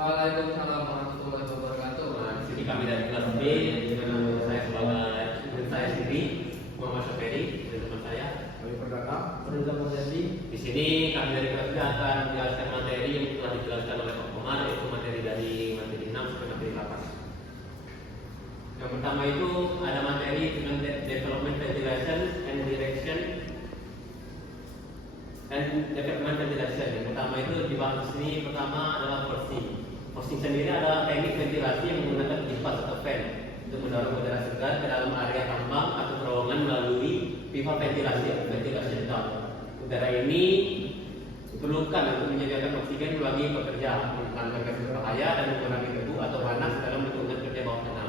Waalaikumsalam warahmatullahi wabarakatuh. Nah, di sini kami dari kelas B dengan saya sebagai saya sendiri Muhammad Syaferi dan teman saya Kami Perdana. Di sini kami dari kelas B akan menjelaskan materi yang telah dijelaskan oleh Pak Komar, yaitu materi dari materi 6 sampai materi 8. Yang pertama itu ada materi tentang development ventilation and direction and development ventilation. Yang pertama itu dibahas di sini. Pertama adalah forcing. Forcing sendiri adalah teknik ventilasi yang menggunakan kipas atau fan untuk mendorong udara segar ke dalam area tambang atau terowongan melalui pipa ventilasi duct. Udara ini diperlukan untuk menyediakan oksigen bagi pekerja, menghilangkan gas berbahaya dan mengurangi debu atau panas dalam lingkungan kerja bawah tanah.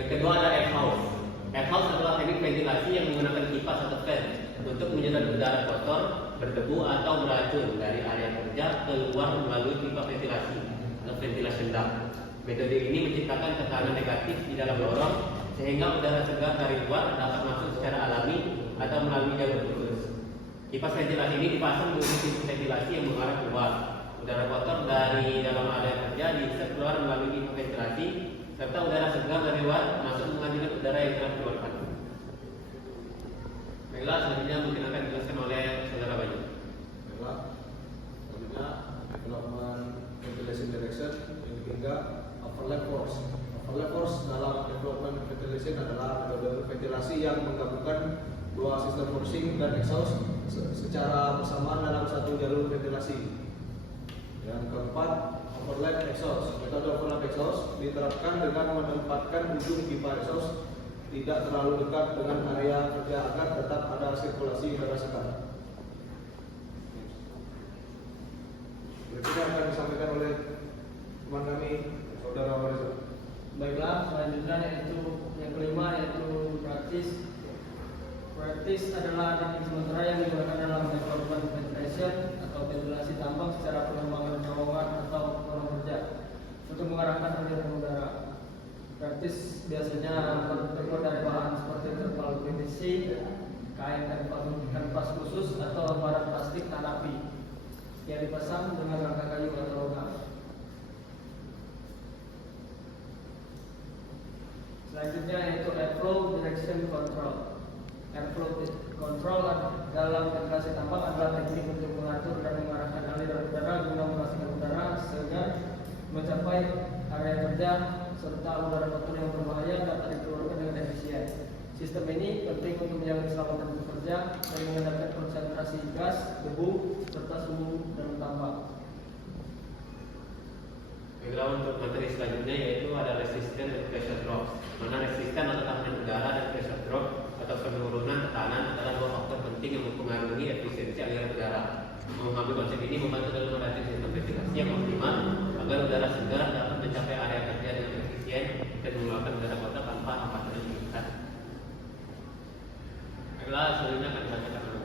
Yang kedua ada air house. Air house adalah teknik ventilasi yang menggunakan kipas atau fan untuk menyedot udara kotor, berdebu atau beracun dari area kerja keluar melalui pipa ventilasi atau ventilation duct. Metode ini menciptakan tekanan negatif di dalam lorong sehingga udara segar dari luar dapat masuk secara alami atau melalui jalur khusus. Kipas ventilasi ini dipasang di pintu ventilasi yang mengarah keluar. Udara kotor dari dalam area kerja bisa keluar melalui pipa ventilasi serta udara segar dari luar masuk menghasilkan udara yang telah dikeluarkan. Baiklah, selanjutnya mungkin akan dijelaskan oleh saudara Bayu. Baiklah. Selanjutnya development ventilation direction. Yang ketiga overlap force. Overlap force dalam development ventilation adalah metode ventilasi yang menggabungkan dua sistem forcing dan exhaust secara bersamaan dalam satu jalur ventilasi. Yang keempat, overlap exhaust. Metode overlap exhaust diterapkan dengan menempatkan ujung pipa exhaust tidak terlalu dekat dengan area kerja agar tetap ada sirkulasi udara segar. Berikutnya akan disampaikan oleh teman kami, Saudara Wariso. Baiklah, selanjutnya yaitu yang kelima yaitu praktis. Praktis adalah teknik sementara yang digunakan dalam development ventilation atau ventilasi tambang secara pengembangan terowongan atau ruang kerja untuk mengarahkan aliran udara. Praktis biasanya terbuat dari bahan seperti terpal PVC, kain kanvas khusus atau bahan plastik tahan api yang dipasang dengan rangka kayu atau logam. Selanjutnya yaitu airflow direction control. Airflow control dalam ventilasi tambang adalah teknik untuk mengatur dan mengarahkan aliran udara guna memastikan udara sehingga mencapai area kerja serta udara kotor yang berbahaya dapat dikeluarkan dengan efisien. Sistem ini penting untuk menjaga keselamatan pekerja dan mengendalikan konsentrasi gas, debu, serta suhu dalam tambang. Baiklah, untuk materi selanjutnya yaitu ada resisten dan pressure drop. Mana resisten atau tahanan udara dan pressure drop atau penurunan tekanan adalah dua faktor penting yang mempengaruhi efisiensi aliran udara. Memahami konsep ini membantu dalam melatih sistem ventilasi yang optimal agar udara segar dapat mencapai area kerja dengan efisien dan mengeluarkan udara kotor tanpa hambatan yang mengikat. Baiklah, selanjutnya akan dibacakan dulu.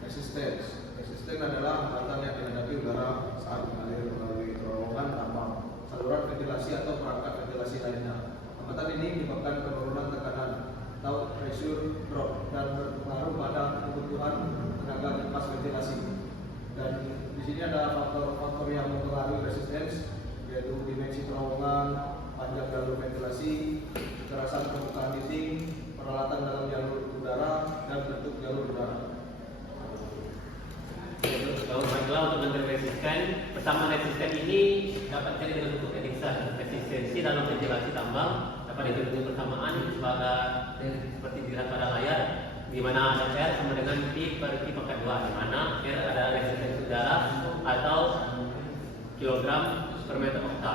Resistance. Resisten adalah hambatan yang dihadapi udara saat mengalir melalui terowongan tambang, saluran ventilasi atau perangkat ventilasi lainnya. Hambatan ini menyebabkan penurunan tekanan atau pressure drop dan berpengaruh pada kebutuhan tenaga kipas ventilasi. Dan di sini ada faktor-faktor yang mempengaruhi resistance, yaitu dimensi terowongan, panjang jalur ventilasi, kekerasan permukaan dinding, peralatan dalam jalur udara, dan bentuk jalur udara. Baiklah, untuk materi resisten, pertama resisten ini dapat dicari dengan bentuk Edison. Resistensi dalam ventilasi tambang dapat ditentukan persamaan seperti dilihat pada layar, di mana ada R sama dengan P per Q pangkat 2, di mana R adalah resistensi udara atau kilogram per meter okta.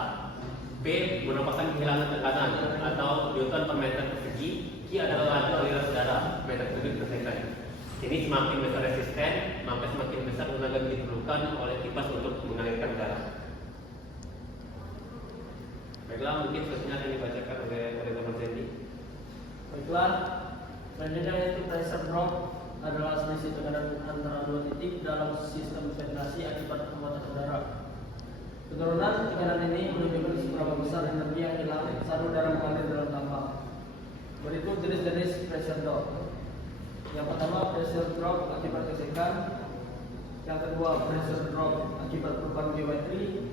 P merupakan kehilangan tekanan atau newton per meter persegi. Q adalah laju aliran udara meter kubik per second. Ini semakin besar resisten, maka semakin besar tenaga yang diperlukan oleh kipas untuk mengalirkan udara. Baiklah, mungkin seterusnya akan dibacakan oleh teman Sandy. Baiklah, selanjutnya yaitu pressure drop adalah selisih tekanan antara dua titik dalam sistem ventilasi akibat hambatan udara. Penurunan tekanan ini menunjukkan seberapa besar energi yang hilang saat udara mengalir dalam tambang. Berikut jenis-jenis pressure drop. Yang pertama, pressure drop akibat gesekan. Yang kedua, pressure drop akibat perubahan geometri.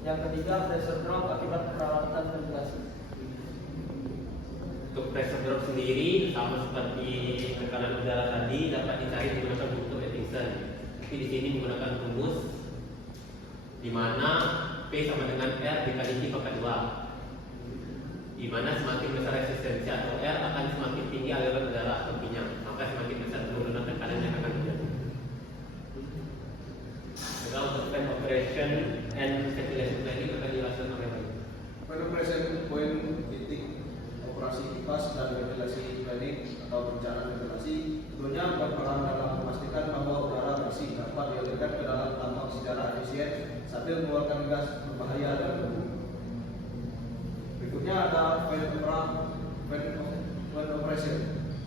Yang ketiga, pressure drop akibat peralatan ventilasi. Untuk pressure drop sendiri sama seperti tekanan udara tadi dapat dicari menggunakan buku Atkinson. Tapi di sini menggunakan rumus di mana P sama dengan R dikali Q pangkat 2. Di mana semakin besar resistensi atau R akan semakin tinggi aliran udara atau P-nya. Maka semakin besar penurunan tekanan yang akan terjadi. Juga untuk fan operation and ventilation planning akan dijelaskan oleh Pak. Fan operation point titik operasi kipas dan ventilasi planning atau perencanaan ventilasi tentunya berperan dalam memastikan bahwa udara bersih dapat dialirkan ke dalam tambang secara efisien sambil mengeluarkan gas berbahaya dan debu. Berikutnya ada fan operation.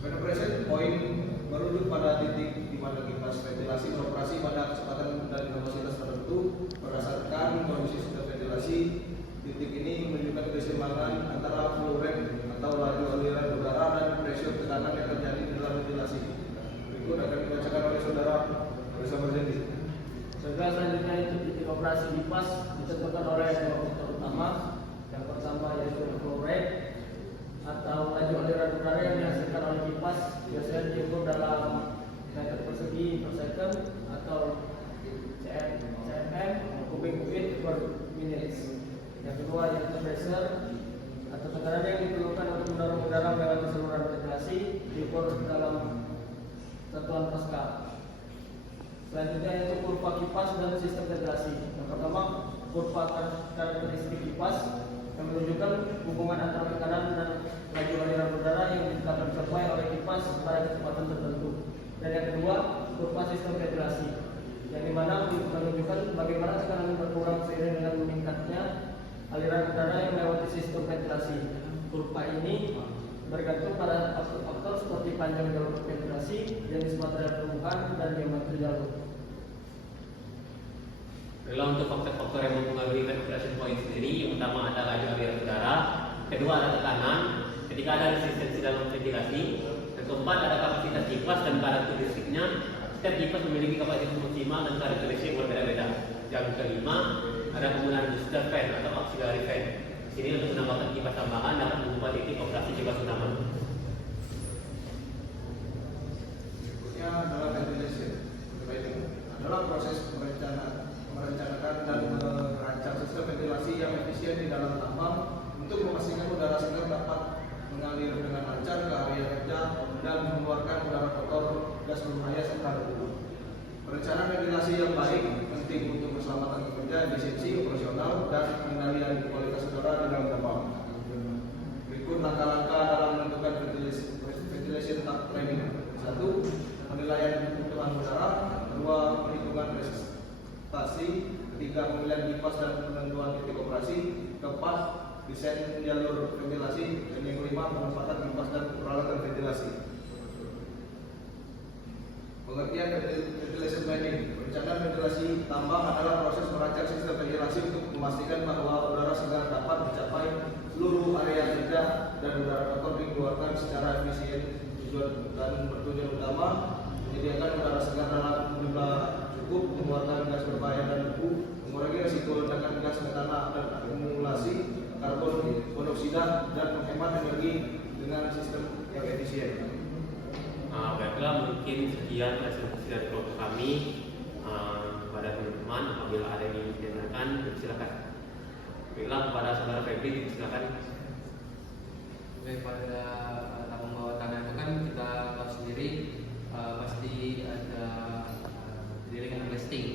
Fan operation point merujuk pada titik di mana kipas ventilasi beroperasi pada kecepatan dan kapasitas tertentu berdasarkan kondisi sistem ventilasi. Titik ini menunjukkan keseimbangan antara flow rate atau laju aliran udara dan pressure tekanan yang terjadi di dalam ventilasi. Berikut akan dibacakan oleh saudara bersama Jendi. Selanjutnya itu titik operasi kipas ditentukan oleh dua faktor utama. Yang pertama yaitu flow rate atau laju aliran udara yang dihasilkan oleh kipas, biasanya diukur dalam meter persegi per second atau cm kubik feet per minute. Yang kedua yaitu pressure atau tekanan yang diperlukan untuk mendorong udara melewati saluran ventilasi diukur dalam satuan Pascal. Selanjutnya yaitu kurva kipas dan sistem ventilasi. Yang pertama, kurva karakteristik kipas yang menunjukkan hubungan antara tekanan dan laju aliran udara yang dapat dicapai oleh kipas pada kecepatan tertentu. Dan yang kedua, kurva sistem ventilasi yang dimana menunjukkan bagaimana tekanan berkurang seiring dengan meningkatnya aliran udara yang melewati sistem ventilasi. Kurva ini bergantung pada faktor-faktor seperti panjang jalur ventilasi, jenis material permukaan, dan diameter jalur. Lalu untuk faktor-faktor yang mempengaruhi fan operation point sendiri, yang pertama ada laju aliran udara, kedua ada tekanan, ketiga ada resistensi dalam ventilasi, yang keempat ada kapasitas kipas dan karakteristiknya. Setiap kipas memiliki kapasitas maksimal dan karakteristik yang berbeda-beda. Yang kelima ada penggunaan booster fan atau auxiliary fan. Di sini untuk menambahkan kipas tambahan dapat mengubah titik operasi kipas utama. Berikutnya adalah ventilation. Adalah proses merencanakan dan merancang sistem ventilasi yang efisien di dalam tambang untuk memastikan udara segar dapat mengalir dengan lancar ke area kerja dan mengeluarkan udara kotor, gas berbahaya serta debu. Perencanaan ventilasi yang baik penting untuk keselamatan pekerja, efisiensi operasional, dan pengendalian kualitas udara di dalam tambang. Berikut langkah-langkah dalam menentukan ventilation planning. 1. Penilaian kebutuhan udara. 2. Perhitungan prestasi. 3. Pemilihan kipas dan penentuan titik operasi. 4. Desain jalur ventilasi. Dan yang kelima, penempatan kipas dan peralatan ventilasi. Pengertian ventilation planning. Perencanaan ventilasi tambang adalah proses merancang sistem ventilasi untuk memastikan bahwa udara segar dapat mencapai seluruh area kerja dan udara kotor dikeluarkan secara efisien. Tujuan dan bertujuan utama menyediakan udara segar dalam jumlah cukup, mengeluarkan gas berbahaya dan debu, mengurangi risiko ledakan gas metana dan akumulasi karbon monoksida, dan menghemat energi dengan sistem yang efisien. Baiklah, mungkin sekian presentasi dari kelompok kami. Kepada teman-teman, apabila ada yang ingin ditanyakan, silakan. Baiklah, kepada saudara Febri, silakan. Oke, pada membawa tanah itu kan kita tahu sendiri pasti ada drilling and blasting,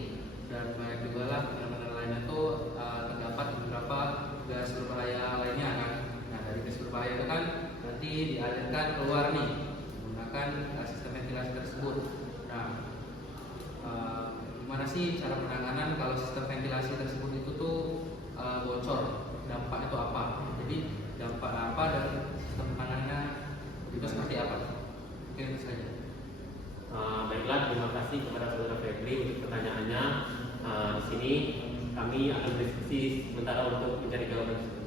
dan banyak juga lah fenomena lainnya itu terdapat beberapa gas berbahaya lainnya kan. Nah, dari gas berbahaya itu kan nanti dialirkan keluar nih menggunakan sistem ventilasi tersebut. Nah, gimana sih cara penanganan kalau sistem ventilasi tersebut itu tuh bocor? Dampak itu apa? Jadi dampak apa dan sistem penanganannya itu seperti apa? Mungkin itu saja. Baiklah, terima kasih kepada saudara Febri untuk pertanyaannya. Di sini kami akan berdiskusi sementara untuk mencari jawaban tersebut.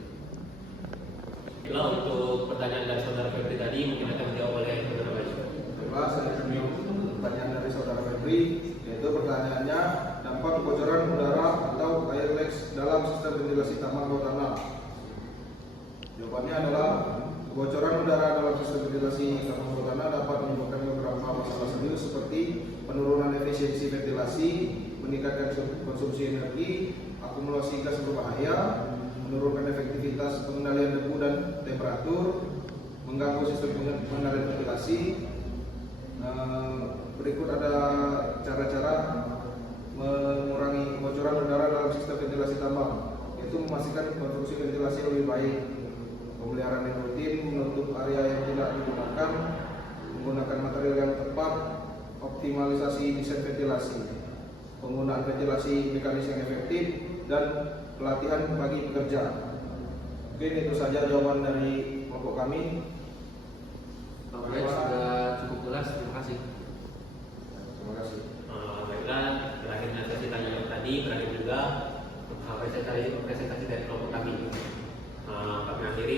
Baiklah, untuk pertanyaan dari saudara Febri tadi mungkin akan dijawab oleh saudara Bayu. Baiklah, saya menjawab pertanyaan dari saudara Febri, yaitu pertanyaannya, dampak kebocoran udara atau air leks dalam sistem ventilasi tambang bawah tanah. Jawabannya adalah kebocoran udara dalam sistem ventilasi tambang bawah tanah dapat menyebabkan beberapa masalah serius seperti penurunan efisiensi ventilasi, meningkatkan konsumsi energi, akumulasi gas berbahaya, menurunkan efektivitas pengendalian debu dan temperatur, mengganggu sistem pengendalian ventilasi. Berikut ada cara-cara mengurangi kebocoran udara dalam sistem ventilasi tambang, yaitu memastikan konstruksi ventilasi lebih baik, pemeliharaan yang rutin, menutup area yang tidak digunakan, menggunakan material yang tepat, optimalisasi desain ventilasi, penggunaan ventilasi mekanis yang efektif, dan pelatihan bagi pekerja. Mungkin itu saja jawaban dari kelompok kami. Baik, sudah cukup jelas. Terima kasih. Terima kasih. Baiklah, terakhir sesi tanya jawab tadi, berakhir juga presentasi dari kelompok kami. Kami akhiri